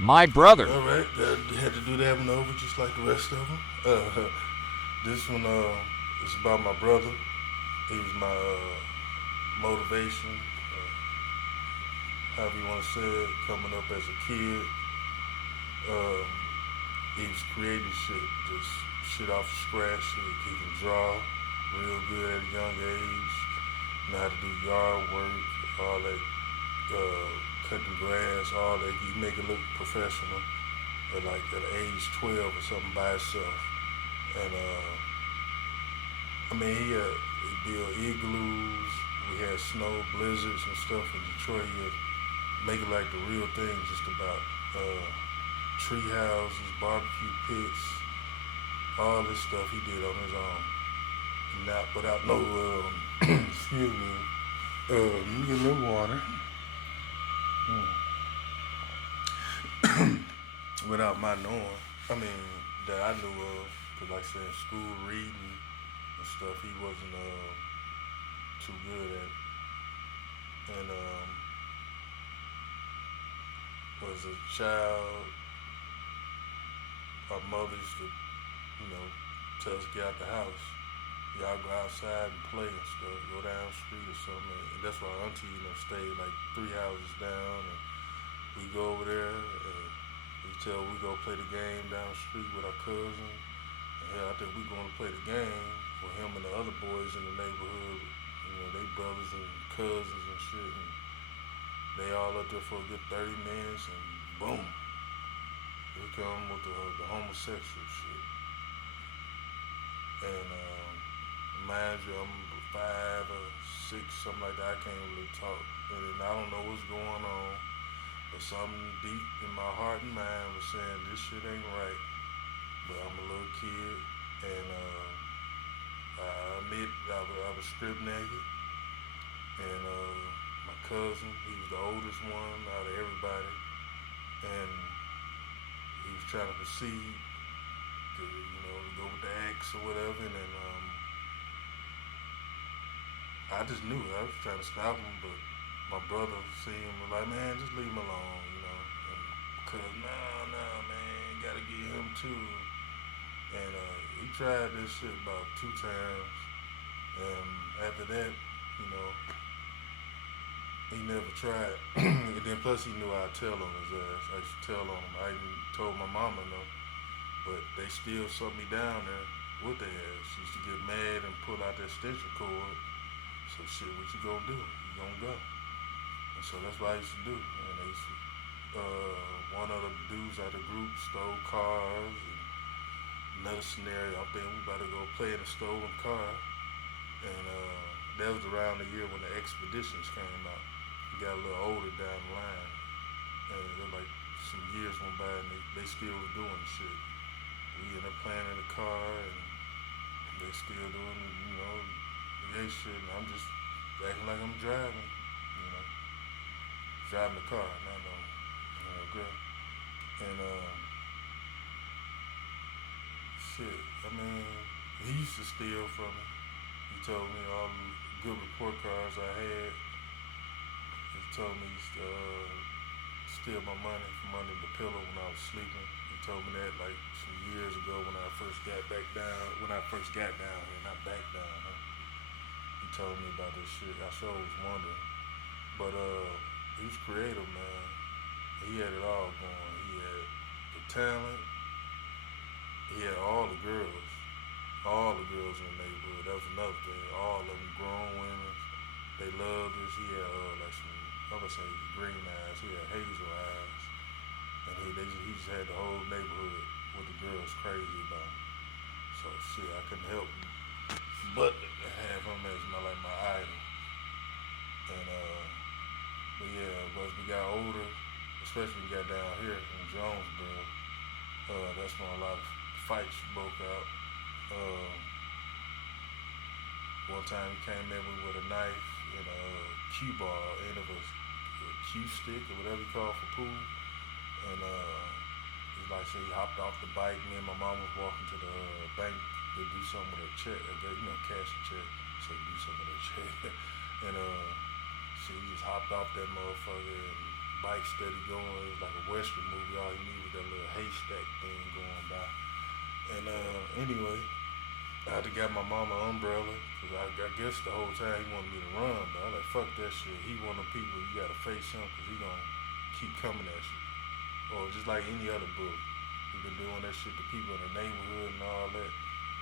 My brother. All right, had to do that one over just like the rest of them. This one is about my brother. He was my motivation, however you want to say it, coming up as a kid. Um, he was creating shit, just shit off scratch. He can draw real good at a young age. Know how to do yard work, all that, cutting grass, all that. He make it look professional at age 12 or something by himself. And I mean, he built igloos. We had snow blizzards and stuff in Detroit. He would make it like the real thing, just about tree houses, barbecue pits, all this stuff he did on his own, not without no excuse me. Let me get a little water. Without my knowing, I mean that I knew of, cause like I said, school reading and stuff, he wasn't too good at. And was a child, our mother used to, tell us to get out the house. Y'all go outside and play and stuff. Go down the street or something. And that's why auntie, stayed like 3 houses down. And we go over there and we go play the game down the street with our cousin. And hell, I think we going to play the game with him and the other boys in the neighborhood. They brothers and cousins and shit. And they all up there for a good 30 minutes and boom. Here come with the homosexual shit. And mind you, I'm 5 or 6, something like that. I can't really talk. And I don't know what's going on. But something deep in my heart and mind was saying this shit ain't right. But I'm a little kid. And I admit I was stripped naked. And my cousin, he was the oldest one out of everybody. And he was trying to proceed to, go with the axe or whatever. And then I just knew I was trying to stop him, but my brother seen him and was like, man, just leave him alone. And cause nah, man, gotta get him too. And he tried this shit about 2 times. And after that, you know, he never tried. And then plus he knew I'd tell on his ass. I used to tell on him. I even told my mama no. But they still sent me down there with their ass. She used to get mad and pull out that extension cord. So shit, what you gonna do? You gonna go. And so that's what I used to do. And they used to, one of the dudes out of the group stole cars. And another scenario, I'm thinking we about to go play in a stolen car. And that was around the year when the Expeditions came out. We got a little older down the line. And then like some years went by and they still was doing the shit. We ended up playing in the car and they still doing, gay shit. And I'm just acting like I'm driving, driving the car, not no, girl. And shit, I mean, he used to steal from me. He told me all the good report cards I had. He told me he used to steal my money from under the pillow when I was sleeping. He told me that like some years ago when I first got back down, when I first got down here, not back down. Huh? He told me about this shit. I sure was wondering. But he was creative, man. He had it all going. He had the talent. He had all the girls in the neighborhood. That was another thing. All of them grown women. They loved us. He had like some, I'm gonna say green eyes. He had hazel eyes, and he just had the whole neighborhood with the girls crazy about him. So shit, I couldn't help but have him as my idol. And but yeah, as we got older, especially when we got down here in Jonesboro, that's when a lot of fights broke out. Uh, One time he came in with a knife and a cue ball, end of a cue stick or whatever you call it for pool. And like I said, he hopped off the bike. Me and my mom was walking to the bank to do something with her check, cash a check. So do something with her check. And she just hopped off that motherfucker and bike steady going. It was like a western movie. All you need was that little haystack thing going by. And anyway, I had to get my mama an umbrella because I guess the whole time he wanted me to run, but I was like, fuck that shit. He one of the people you gotta face him because he gonna keep coming at you. Or just like any other bully. He been doing that shit to people in the neighborhood and all that,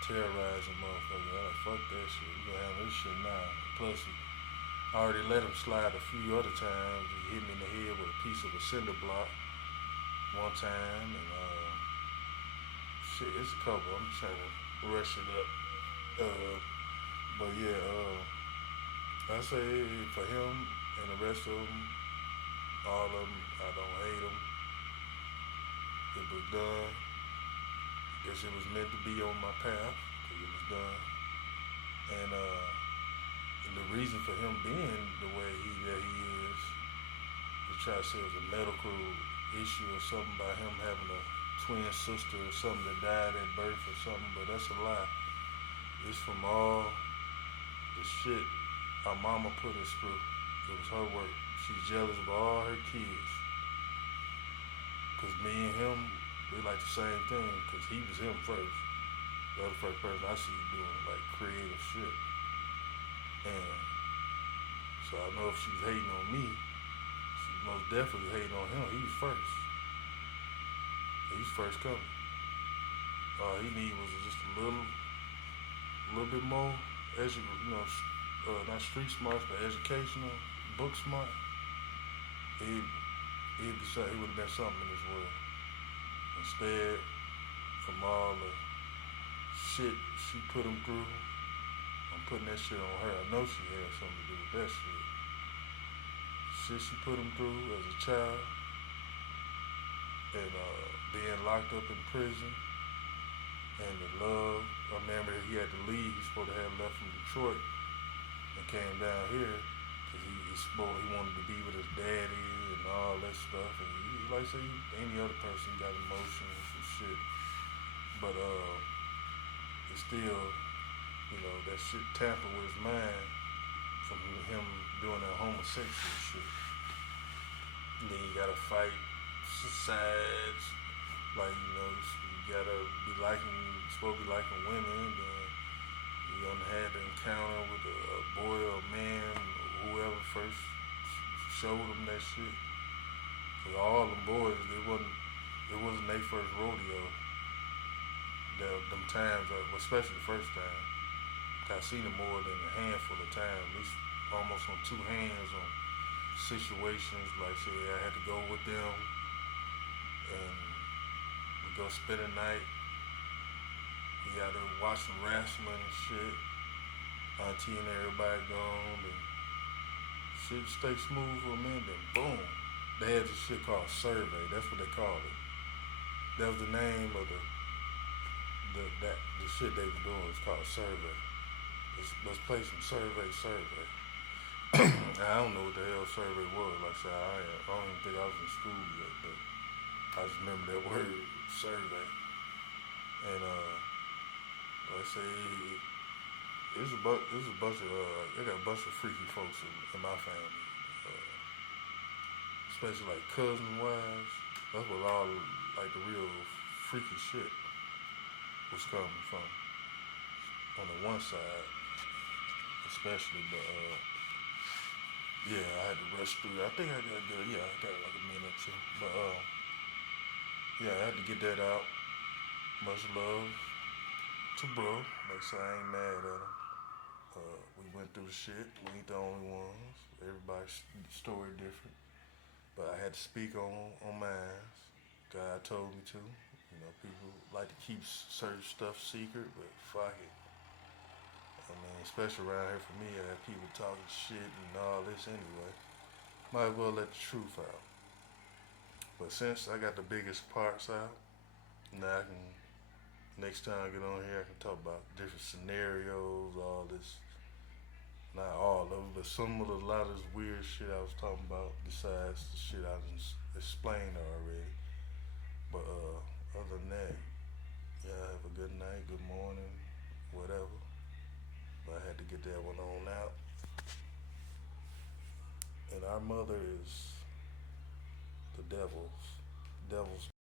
terrorizing motherfuckers. I like, fuck that shit. We gonna handle this shit now. Plus, I already let him slide a few other times. He hit me in the head with a piece of a cinder block one time, and shit, it's a couple. I'm trying to rush it up. But yeah, I say for him and the rest of them, all of them, I don't hate them. It was done. Guess it was meant to be on my path because it was done. And the reason for him being the way that he is, to try to say it was a medical issue or something by him having a twin sister or something that died at birth or something, but that's a lie. It's from all the shit our mama put us through. It was her work. She's jealous of all her kids. Cause me and him, we like the same thing. Cause he was him first. The other first person I see doing like creative shit. And so I know if she was hating on me, she was most definitely hating on him. He was first. He's first coming. All he need was just a little bit more, not street smart, but educational, book smart. He he would have been something in this world. Instead, from all the shit she put him through, I'm putting that shit on her. I know she had something to do with that shit. Shit she put him through as a child, and being locked up in prison, and the love. I remember he had to leave. He's supposed to have left from Detroit and came down here because he wanted to be with his daddy and all that stuff. And he, like I say, any other person got emotions and shit, but it's still, that shit tampered with his mind from him doing that homosexual shit. And then you gotta fight sides, like you gotta be supposed to be liking women. Then you done had the encounter with a boy or a man, whoever first showed them that shit. Cause all them boys, it wasn't their first rodeo. Them times, especially the first time. I seen them more than a handful of times, at least almost on two hands on situations. Like say I had to go with them and we go spend a night. You gotta watch some wrestling and shit. Auntie and everybody gone and shit stay smooth for a minute. Then boom, they had this shit called Survey. That's what they called it. That was the name of the shit they were doing. It's called Survey. Let's play some Survey. I don't know what the hell Survey was. Like I said, I don't even think I was in school yet, but I just remember that word, Survey. And let's say there's a bunch of I got a bunch of freaky folks in my family, especially like cousin wives. That's what all like the real freaky shit was coming from on the one side, especially. But yeah, I had to rush through. I think I got good. Yeah, I got like a minute or two. But yeah, I had to get that out. Much love to bro. Like I said, I ain't mad at him. We went through the shit. We ain't the only ones. Everybody's story different. But I had to speak on mine. God told me to. People like to keep certain stuff secret, but fuck it. I mean, especially around here for me, I have people talking shit and all this anyway. Might as well let the truth out. But since I got the biggest parts out, now next time I get on here, I can talk about different scenarios, all this. Not all of it, but a lot of this weird shit I was talking about, besides the shit I just explained already. But other than that, y'all have a good night, good morning, whatever. But I had to get that one on out. And our mother is Devils. Devils